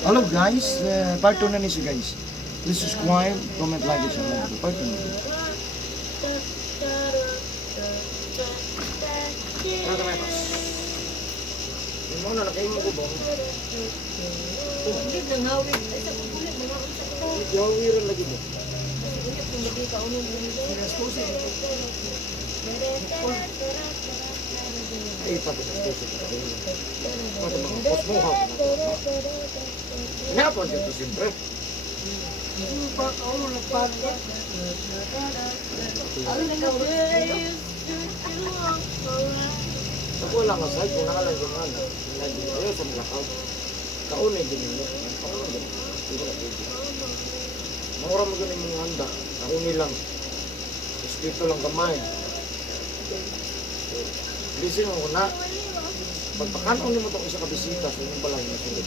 Hello guys, part 2 na ni siya guys. Please subscribe, comment, like, and share. Part 2 na. Ano ka metos? Yung mga nakain mo ko ba? Hindi nang hawig. Ay, sa kukulit, mga unsa ko. Jawiran lagi mo. Ingat kung lagi ka unong Ay, tapos ang puso ko. Mata mga pos mo ha. Hinapon dito siyempre. Ako lang ang side, kung nakalang yung anak, ayaw sa mga kao. Kaunay din yun. Kaunay din. Hindi na pwede. Mura mo ganun yung handa. Kaunay lang. Tapos dito lang kamay. Lisin mo na. Pagpakanon mo itong isa kabisita, so yung pala yung nasunod.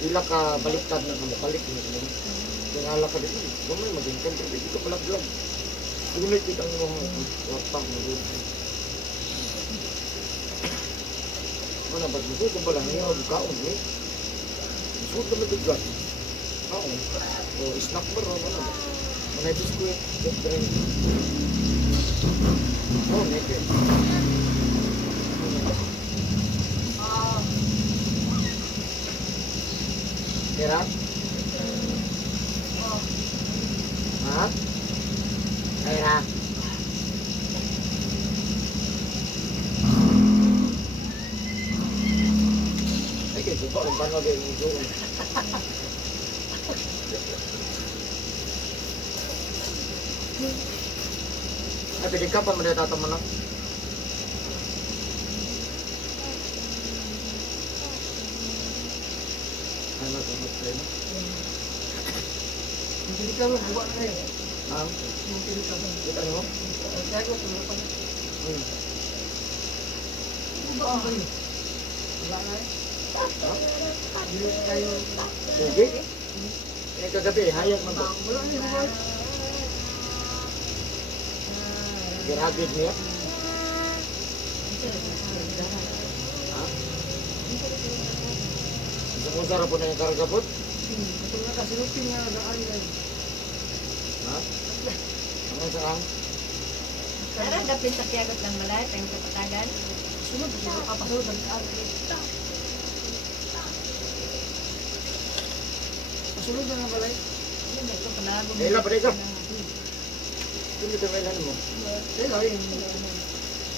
Ila ka baliktad na kamukalik mo. Tingala ka dito. Gamay maging kanta. Hindi ka pala vlog. Ulit itang mga wartang mo doon. Mana ba't mo ito pala ngayon kaon eh? Suot na matigas. Kaon. O snack bar o ano ba? Manay biskuit. Drink. Oh, neke. Kira? Ha? Kira? Ay, kasi pa kung paano kayo yung doon. Ay, pwede ka pa madetata mo na. Ano, tumot kayo na? Hindi ka mo, buwan na yun. Ha? Hindi ka mo. Kita mo? Kaya ko, tumupan. Ba ang kayo? Wala na eh. Ha? Hindi kayo. Sige? Eh, kagabi, hayag man ba? Wala na yun. Giragid niya? Ha? Sumusara po na yung karagabot? Ito na kasi lupin nga daan yan. Ha? Ano sa kang? Karang kapit sa kiyagot lang malay, tayong kapatagan. Sunod, kapasunod ang kaan. Pasunod na nga balay. Hindi ko panago. Eh, ila pa rin ka. Hindi ito may mo. Kaya yun.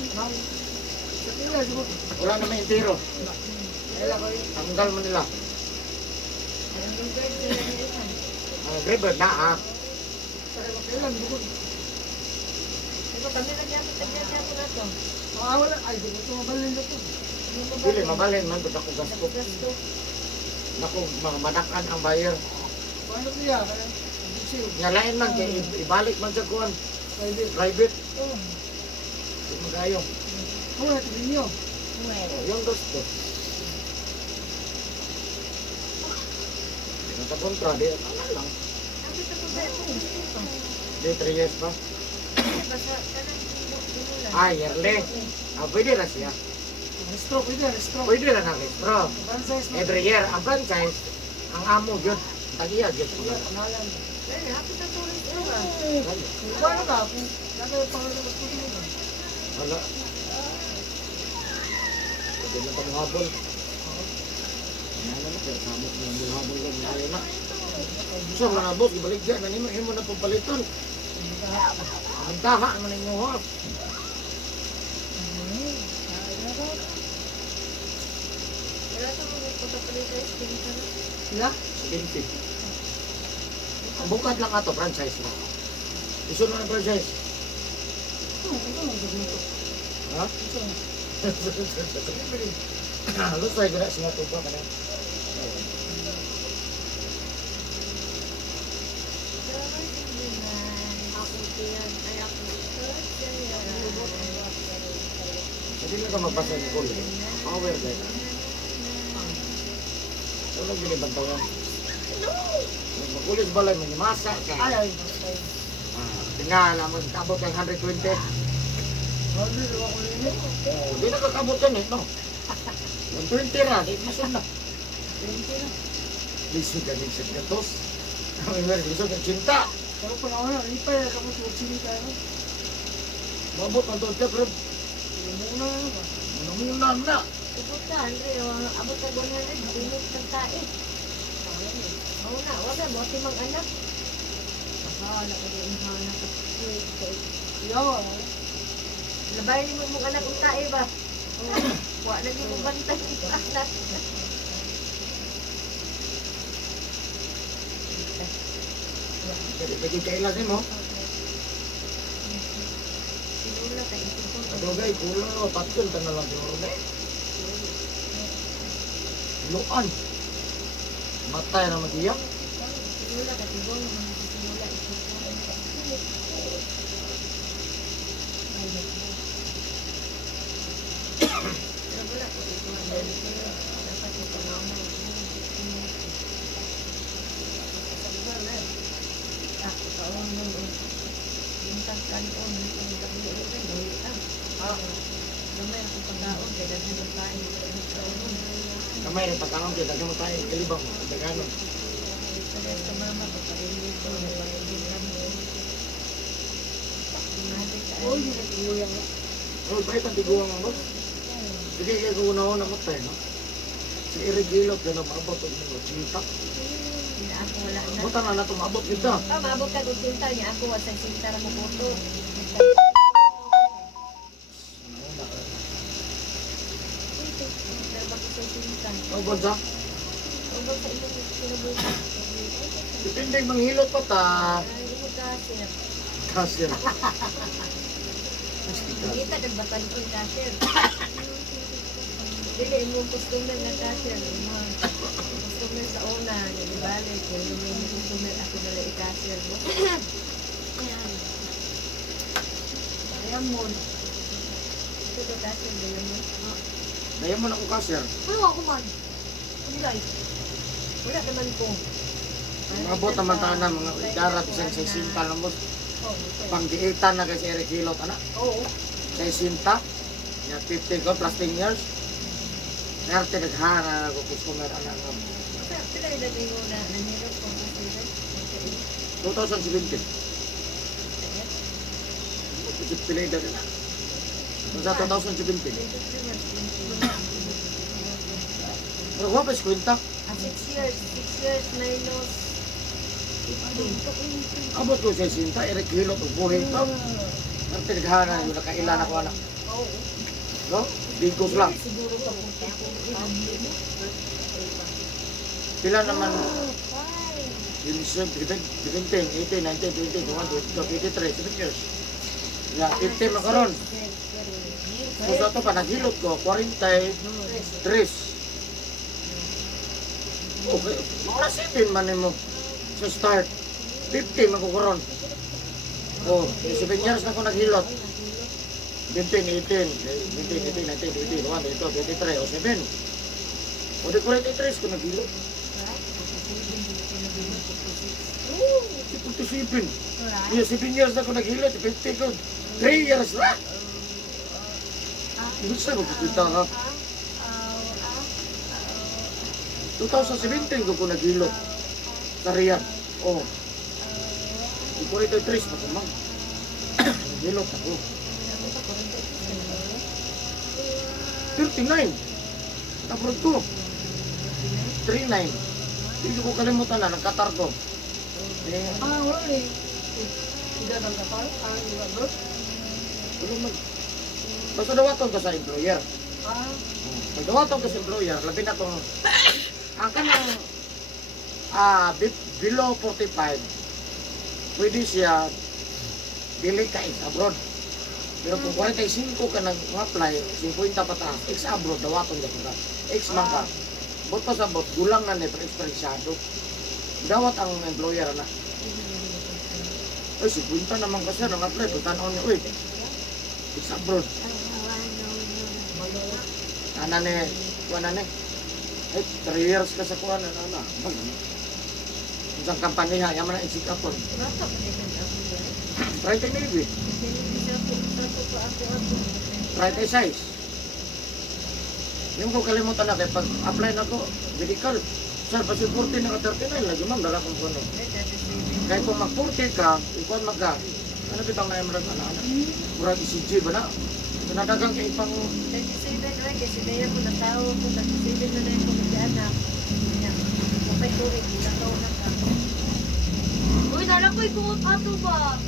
Sa kaya, siguro. Wala naman yung tiro. Kaya ko yun. Tanggal mo nila. Ang lugar sila nila. River na ah. Kailan, bukod. Diba kami nagyamit niya po na to. Wala. Ay, di ko ito mabalin na ito. Dili, mabalhin man. Ba't ako gasto? Gasto. Naku, madakan ang buyer. Paano siya? Kaya, busy. Nyalain man, kaya ibalik man sa kuwan. Private. Private. Oh. Hindi mo kayo. Wala, tignan niyo. Well, Yung gasto. Hindi na kontra. Di, ano lang. ang gusto ko ba ito? Di, 3 years pa. Basta kanang binulan. Ah, yearly. Ah, pwede na siya. Restro, pwede, restro. Pwede na ng registro. Franchise na. Every year, ang franchise, ang amo yun. Tagiya, yun po na. Panalan. Eh, hapit na tuloy ito ba? Paano ka? Kung nato yung pangalan ng tuloy mo. Wala. Pwede na itong habol. Ano na, kaya samot na yung habol lang. Ayaw na. Gusto mo na, boss, ibalik dyan. Ano mo na pagpalitan. Ang taha, ano na yung hap. Wala sa mga pagkapalit sa skin ka na. Sila? 20. Ang bukad lang ato, franchise lang. Gusto mo ng franchise? Ito lang sa dito. Ha? Halos tayo gana siya ito pa ka na. Ako tiyan, ay ako. Hindi na ka magbasa ng kulo. Power guys. Walang binibantayan. Magkulis balay mo, masa ka. Ay, ay. Tingala mo, kabot ng 120. Hindi naman ako limit. Hindi na kakabot yan eh, no? 120 na, di masun na. 20 na. Lisod ka lisod ka tos. Kami nga lisod ka cinta. Pero panahon na, lipay na kamo sa sini tayo. Mabot ang tuwag ka, bro. Muna ba? Manungunan na. Kaputa, Andre, abot ka 100, binot ng tae. Oo na, wala mo, timang anak. Wala ka din anak. Yawa. Labayan mo mong anak ng tae ba? Wala na din mong bantay ng anak. Jadi bagi kailan mo. Sinula ka, isipon ka. Adugay, kulang no. Patyon ka na lang siguro na. Luan. Matay na mag-iyak. Sinula ka, tibon mo mga sinula, isipon ka. Pero wala ko ito ang dali ko. Dapat ito na mo. Ako taon mo. Bintang kanon. Ang gabi ito. Gamay akong pagkaon. Kaya dahil tayo. Kamay rin pagkanon kita. Kasi mo tayo kalibang. Pagkanon. Sabi sa mama ko, parinig ko. Naparinig kami. Oh, hindi na kuyang. Oh, bakit ang tiguang ang boss? Sige, kaya kung una-una mo tayo, no? Si Irigilot ka na maabot ang mga cinta. Ako wala na. Buta na na ito maabot kita. Maabot ka kung sinta niya. Ako wasay sinta na puputo. Dapat ko sa sinta. Oh, bansa. Ubag sa ilang sinubukan. Depende manghilot pa ta. Hindi mo kasir. Kasir. Kita nagbatan ko yung kasir. Dili mo customer na kasir. Customer sa una. Hindi balik. Kaya yung may customer ako nila i-kasir mo. Ayan mo. Ito ko kasir. Dili mo. Daya mo na ko kasir. Ano ako man? Kulay. Wala naman ko. Maabot naman tayo na mga darat isang 60 lang boss. Oh, Panggiitan na kay si Irigilot, anak. oo. 60. Ya 50 ko plus 10 years. Narte naghana ko customer anak nga. Pila ilagay mo na nanirap ko sa sila. 2017. Pilay na na. Sa 2017. Pero wapes kwenta. 6 years. 6 years minus 15. Abot ko sa sinta, Irigilot o buhay pa. Narte naghana yung nakailan ako anak. Oo. No? Bigos lang. Siguro ka kung Pila naman yung 17, 18, 19, 20, 21, 22, 23, 7 years. Ya, 15 makaroon. So sa ito pa, naghilot ko, 43. Okay, mga 7 man mo sa start. 50 magkukuron. Oh, 7 years na ako naghilot. 20, 18, 19, 20, 21, 22, 23, o 7. O di 43 ko naghilot. 47. Iya, 7 years na ako naghilot, 50 ko. 3 years na. Gusto mo kukita ka? 2017 ko naghilot. Sa Riyadh. Oh. Di 43 pa kumang. Naghilot ako. 39. Tapos ko. 39. Hindi ko kalimutan na, nagkatar ko. Eh, Wala eh. Hindi na kapal. Wala bro. Ano man. Basta dawaton ka sa employer. Pag dawaton ka sa employer, labi na kung ang kanang below 45, pwede siya dili ka ex-abroad. Pero kung 45 ka nag-apply, 50 pataas, ex-abroad, dawaton ka ka. Ex-man ka. Bot pa sa bot, gulang na never experiensyado. Dawat ang employer na. Uy, 50 naman kasi nag-apply, pagtanaw niya, uy, ex-abroad. Kuanan ay 3 years ka sa kuanan, isang kampanya, yaman na isik apon. Friday Navy, Friday size. Yung ko kalimutan na kaya pag apply na ko, medical, Sir, pasi 40 na ka 39 lagi ma'am, dala kong kuno. Kahit kung mag 40 ka, ikuan magka. Ano bitang na emerald anak-anak? Murag ECG ba na? Pinadagang kay pang 27 right kasi daya ko na tao ko 27 na lang ko sa anak. Niya. Kapay ko rin ilang taon na ka. Uy, alam ko'y bungot ato ba?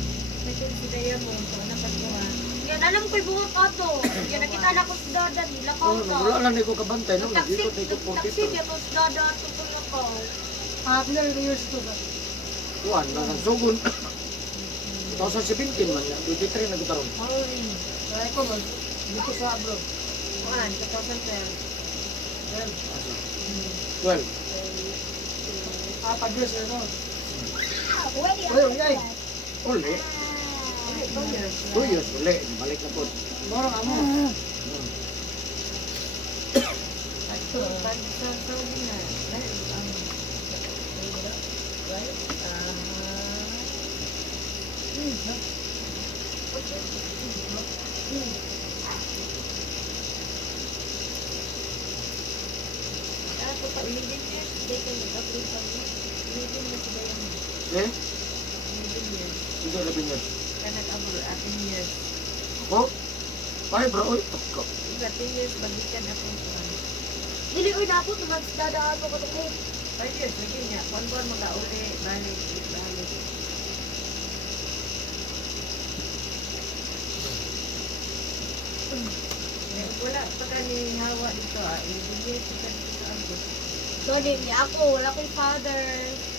May ko si daya mo so anak ko ha. Yan, alam ko'y bungot ato. Yan, nakita na ko sa dada, nilakaw oh, na. wala lang ko kabantay no, nagikot ko 40. Taksik, yan ko sa dada ato ko lakaw. Partner years to ba? Kuan na nagsugon. 2017 man yan, 23 na gitaron. Holy. Kaya ko man, dito sa abroad. Kuan, 2012. 12. Apat years ano? Uy, Uy, ay! Uli. 2 years uli, balik na po. Borong amo. Ito, pag-sasaw din na. Dahil ang right? Ako pa, ilibin niya. Hindi ka nag-upload pa niya. Ilibin mo si Dayan mo. Eh? Ilibin niya. Sige, 11 years. Ka nag-upload 18 years. Ako? Ay bro, oy, tapos Iba 10 years, bagikan ako. Dili, uy, napo, naman sa dada ato ko ko. 5 years, lagi niya. Konbon mag-auli, balik, balik. Eh, wala pa ka ni Hawa dito ibigay ko ka dito sa Agos. Sorry, niya ako, wala ko'y father.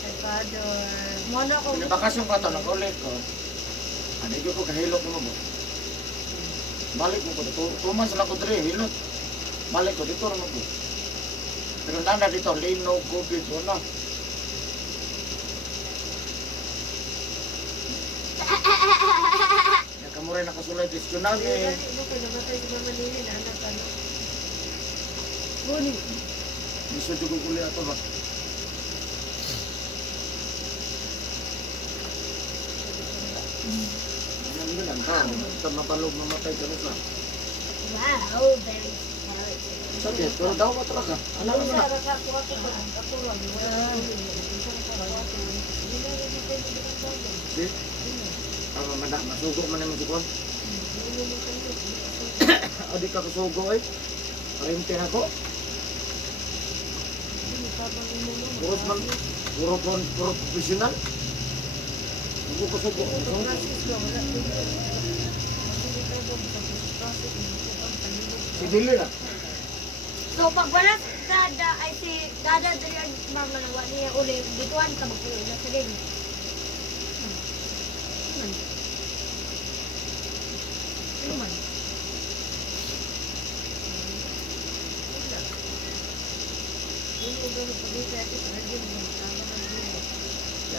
Salvador. Muna ko. Pinabakasyon ka to, nag-ulit ko. Ano yun ko kahilot mo mo. Balik mo ko dito. Tuman sila ko dito, hilot. Balik ko dito naman ko. Pero nanda dito, lino, COVID, wala. Yan ka mo rin nakasulay disyonan Kaya eh. gani mo ko namatay sa Manilin, anak ano. Guni. Gusto juga kuliah ato ba? Yan din ang tao. Sa mapalog mamatay ka na sa. Wow, very smart. Sakit, pero daw ka talaga. Ano Ano mo sa na? kakakuha ko ba? Kakuha, wala Si? Masugo man naman si Kwan. Adi ka kusugo eh. Parinti ako. Purot man. Puro profesional. Ako kusugo. Si Dili na. So, pag wala sa dada, ay si dada dali ang mamalawa niya uli, dituan ka magpulo na sa game. Iman.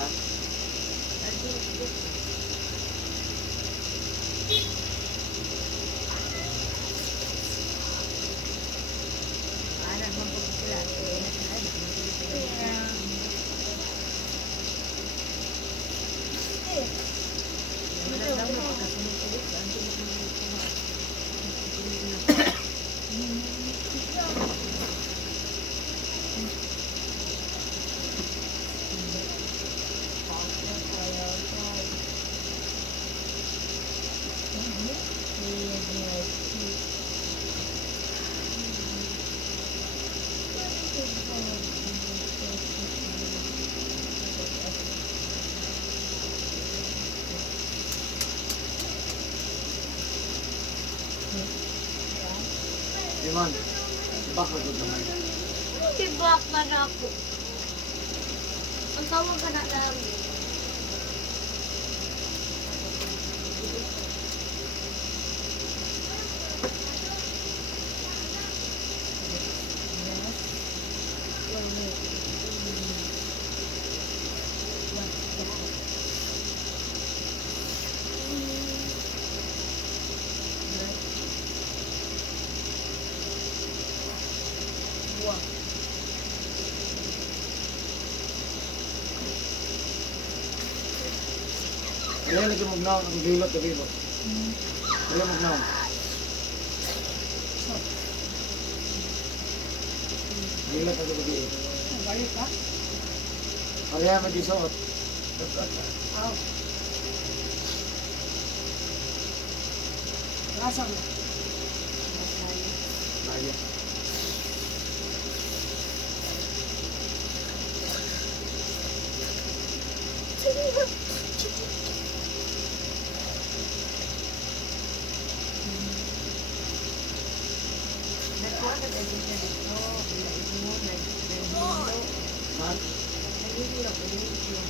Ya. Iman, bakit ko naman? Tibak man ako. Ang tawag ka na lang. Kaya lagi magnaon ang bilot ka bilot. Kaya magnaon. Bilot ka bilot. Balik ka? Kaya mag-isuot. Aw. Rasa mo. Kaya. Nagkuha ka tayo siya dito. Ilain mo. Naghinlo. Ha? Naghinlo. Naghinlo.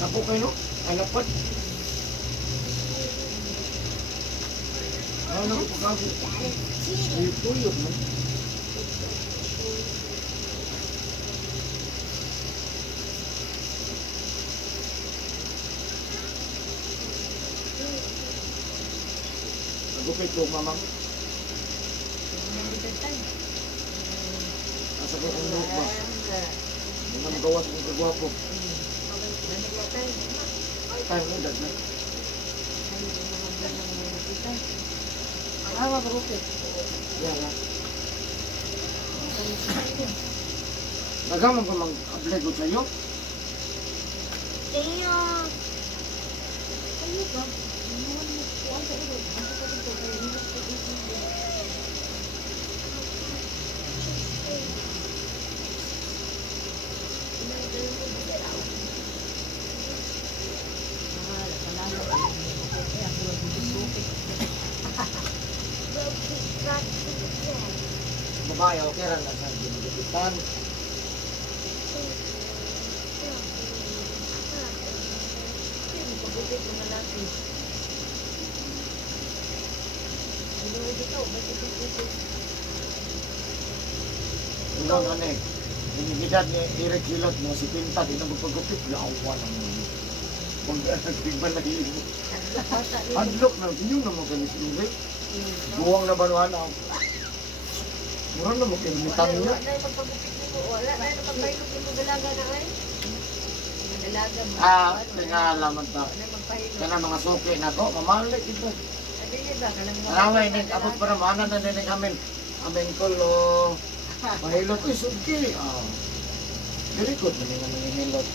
Tapo kayo, no? Alapat. Ano ko pagkago? Tuyok, no? Nagupit ko, mamang. Asa ko kong look ba? Hindi na magawas kong kagwapo. Ay, tayo mo, dad na. Awa ba rupit? Yan, ha? Nagaman ko mag-apply ko sa'yo. Damn. Ayun ba? Ano sa ilo? Ano sa ilo? Babae, okay lang na sa ginugupitan. Pagupit mo na natin. Ano dito? Ba't ito? Ano, ano eh. Binigidad niya, irikilot mo, si Pinta, di na magpagupit. Lawa lang mo. Kung nagtigman na hiling mo. Adlock na, yun naman kami sinuli. Buwang na banuhan ako. Mura na mo kayo mitang niya. Wala na magpagupit mo. Wala na magpahinok mo dalaga na ay. Dalaga mo. Nga alaman ta. Wala magpahinok. Kana mga suki na to, mamalik ito. Sabi niya ba? Maraway, abot pa naman na nanin amin. Amin ko lo. Mahilot ko, suki. Very good, manihilot.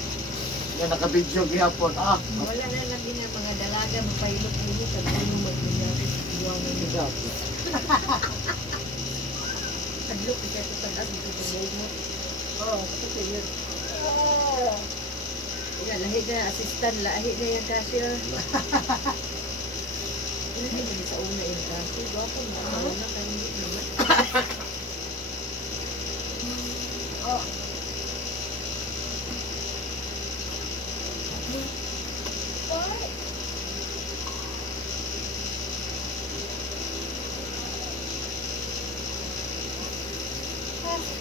Yan, naka-video gihapon. Wala na lang din ang mga dalaga magpahinok mo. Sabi mo magpagupit. Buwangan mo. Gihapon. Adlok ka sa taas mo mo. Oo, kasi yun. Yan, lahi na assistant, lahi na yung cashier. Lahi na sa una yung cashier. Gwapo mo, ano na kayo hindi naman.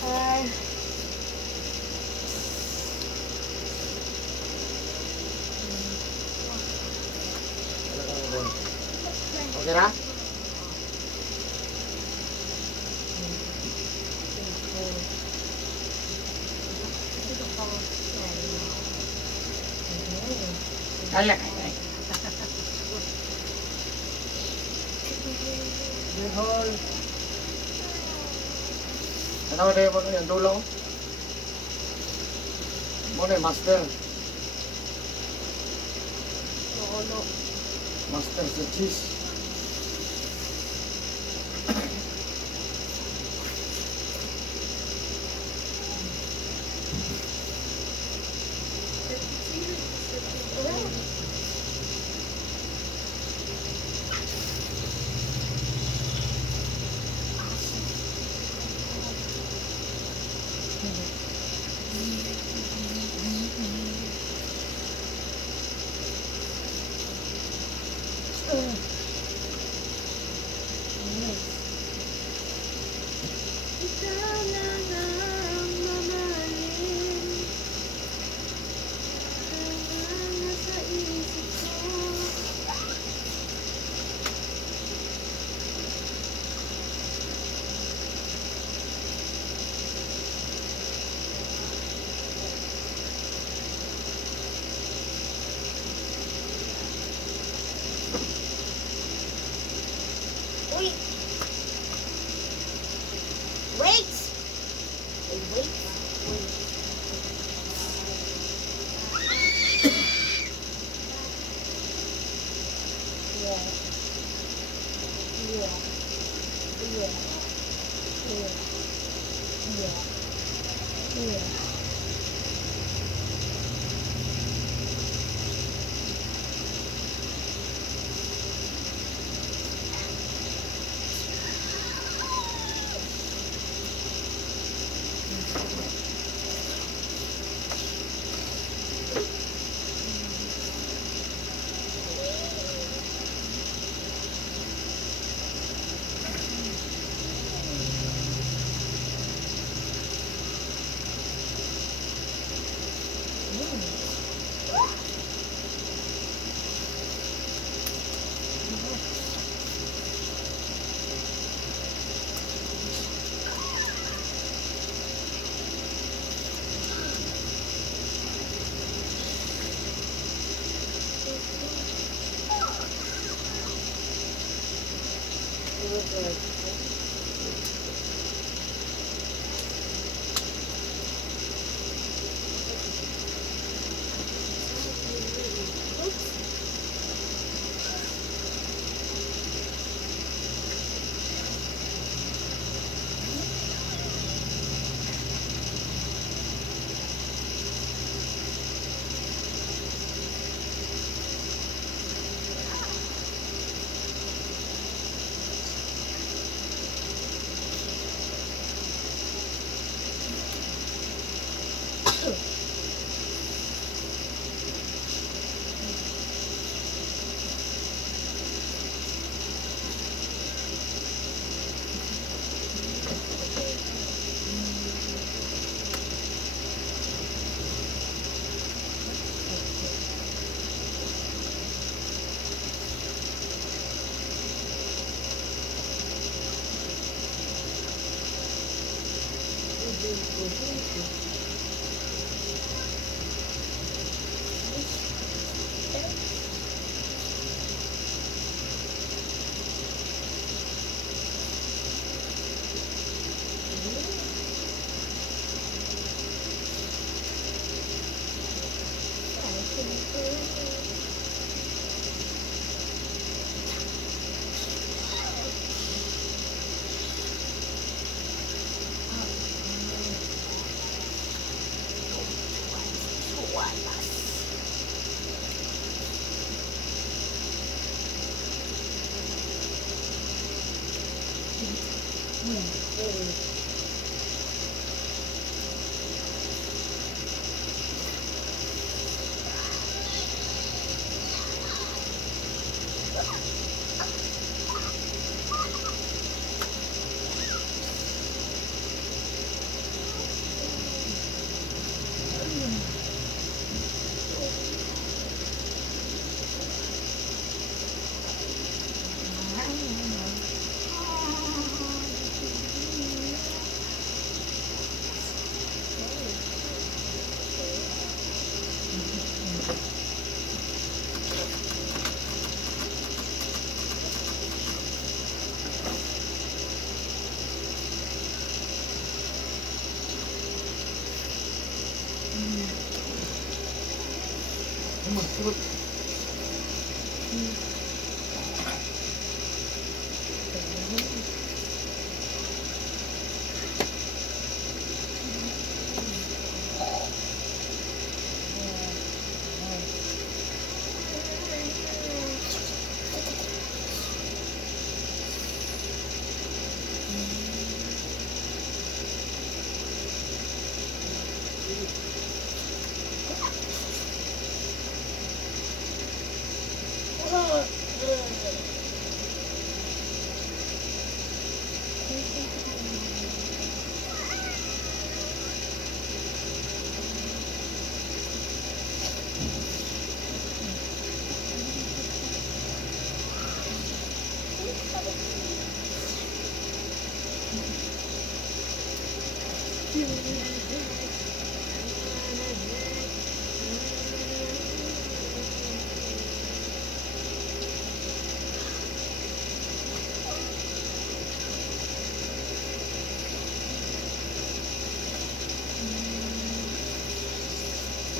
Ay. Okay na? Kaya, kaya. Bihol. Ano na yung yung dulo? Muna yung master. Ano? Master sa cheese.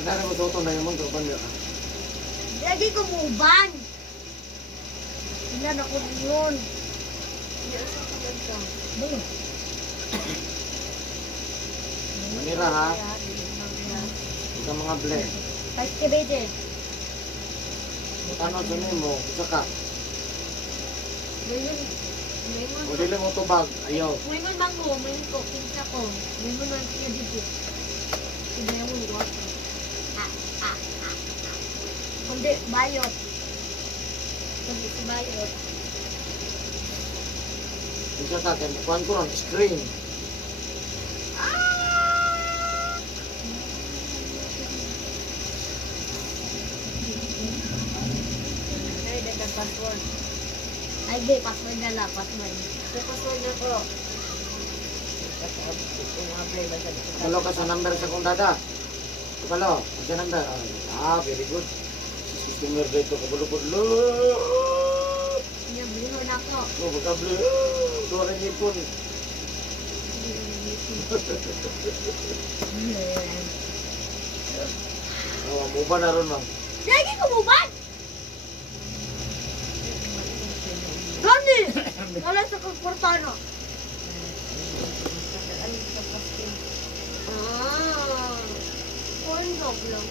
Nara mo sa na yung mga banda ka. Lagi ko muban. Ilan ako yun. Manira ha. Ika mga blend. Activated. Ano sa mo? Isa ka. Mayroon. O dili mo tubag. Ayaw. Mayroon mango. Mayroon ko. Pinsa ko. Mayroon man siya dito. Sila yung water. Kundi bayot. Kundi si bayot. Isa ka. Kuhan ko ron. Screen. password. Ay, di, password na lang, password. Sa password na ko. Kung apply ba sa Kalo ka sa number sa kong dada. Kalo, sa number. Very good. Si customer dito kabulo-bulo. Yung bino na ako. Oh, magkablo. Dora niya po. Mo ba na ron, ma'am? Lagi ko buban! Gani! Wala sa kagportano. Ah, corn dog lang.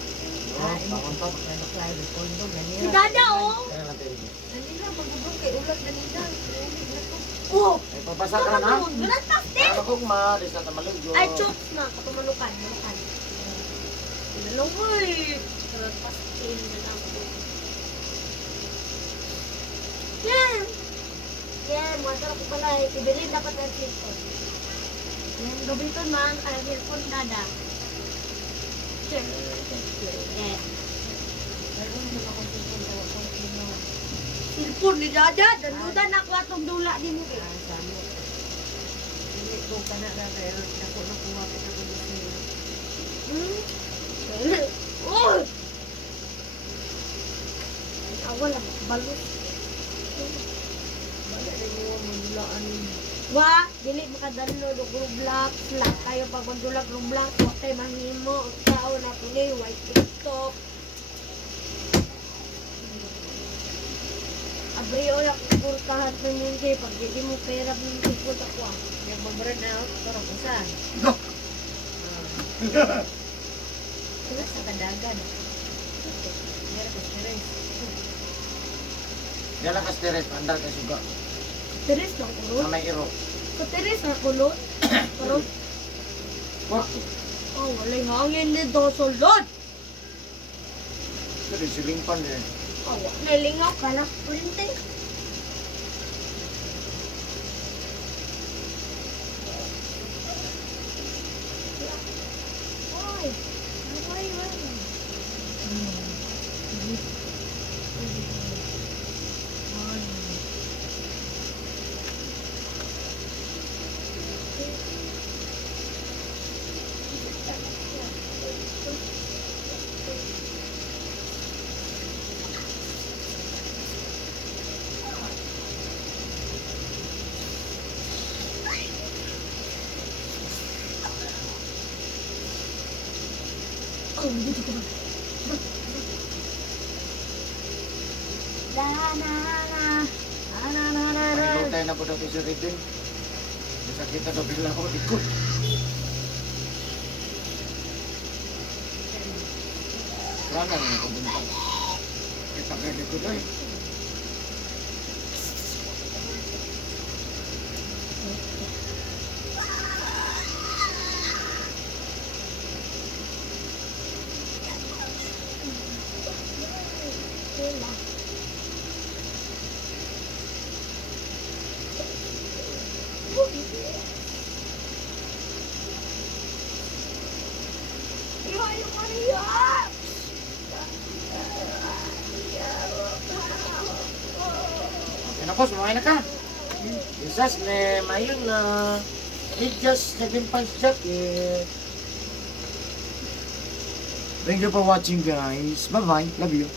Si Dada, oh! Ganila, magubong kay ulat ganila. Oh! Ay, papasa ka na. Ganun pastel! Ano kung ma, di sa tamalugyo. Ay, chokes na. Katumalukan, malukan. Dalawoy! Ganun pastel na lang po. Yan! Yan, masarap ko pala. Tibirin dapat ang earphone. Yan, gabiton man. Ay, earphone Dada. Yes. Silpon ni Dada, dandudan ako atong dula di mo kay. Hindi ko ka na pero ako nakuha ko sa kulit. Oh! Awal lang, balut. Wala rin mo magulaan. Wa, dili makadalo do Roblox, la kayo pag mandulak Roblox, wa kay mahimo, tao na tuloy, white TikTok. Abriyo lang kurtahan na yun kay pag di mo pera ng tikot ako ah. Yung mabrad na ako, parang usan. Wala sa kadagan. Meron ka stress. Dala ka steres, andar ka suga. Teres lang Na kulot. may iro. Teres na kulot. Pero, Kwarto. oh, walang hangin nito, solod. Pero siling pan eh. Oh, nalingaw ka na, printing. Ay, ay, ay. La na na na na na na. May lutay na po dati si Ridin. Sakit na bila ako ikot. Rana na ako bunta. Kita kayo likod ay. Ano po, sumakay na ka. Isas na mayon na just naging pansyak eh. Thank you for watching guys. Bye-bye. Love you.